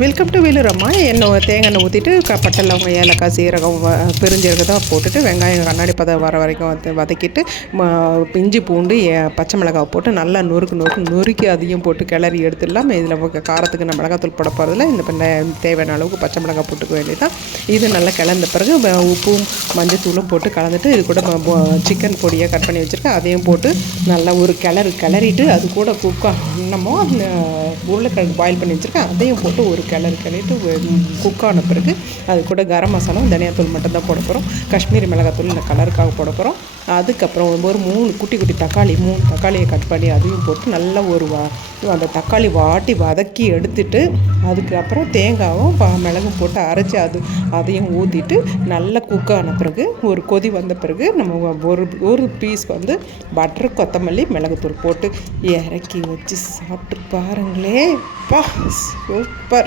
Welcome to வேலுரம்மா. எண்ணெய் தேங்காய் எண்ணெய் ஊற்றிட்டு பட்டை லவங்கம் ஏலக்காய் சீரகம் பெருஞ்சீரகத்தை போட்டு வெங்காயம் கண்ணாடி பதம் வர வரைக்கும் வதக்கிட்டு இஞ்சி பூண்டு பச்சை மிளகாய் போட்டு நல்லா நொறுக்கி அதையும் போட்டு கிளறி எடுத்துடலாம். இதில் காரத்துக்கு நான் மிளகாத்தூள் போட போகிறதில்ல. இந்த தேவையான அளவுக்கு பச்சை மிளகாய் போட்டுக்க வேண்டியதான். இது நல்லா கிளந்த பிறகு உப்பும் மஞ்சத்தூளும் போட்டு கலந்துட்டு இது கூட சிக்கன் பொடியை கட் பண்ணி வச்சுருக்கேன், அதையும் போட்டு நல்லா ஒரு கிளறிட்டு அது கூட அன்னமும் அந்த உருளைக்கிழங்கு பாயில் பண்ணி வச்சுருக்கேன் அதையும் போட்டு ஒரு கிளறிட்டு குக் ஆன பிறகு அது கூட கரம் மசாலாவும் தனியாத்தூள் மட்டும்தான் போட போகிறோம். காஷ்மீரி மிளகாத்தூள் இந்த கலருக்காக போட போகிறோம். அதுக்கப்புறம் ஒரு 3 குட்டி தக்காளியை கட் பண்ணி அதையும் போட்டு நல்லா அந்த தக்காளி வாட்டி வதக்கி எடுத்துட்டு அதுக்கப்புறம் தேங்காயும் மிளகும் போட்டு அரைச்சி அதையும் ஊற்றிட்டு நல்லா குக் ஆன பிறகு ஒரு கொதி வந்த பிறகு நம்ம ஒரு பீஸ் பட்டர் கொத்தமல்லி மிளகுத்தூள் போட்டு இறக்கி வச்சு சாப்பிட்டு பாருங்களே. சூப்பர்.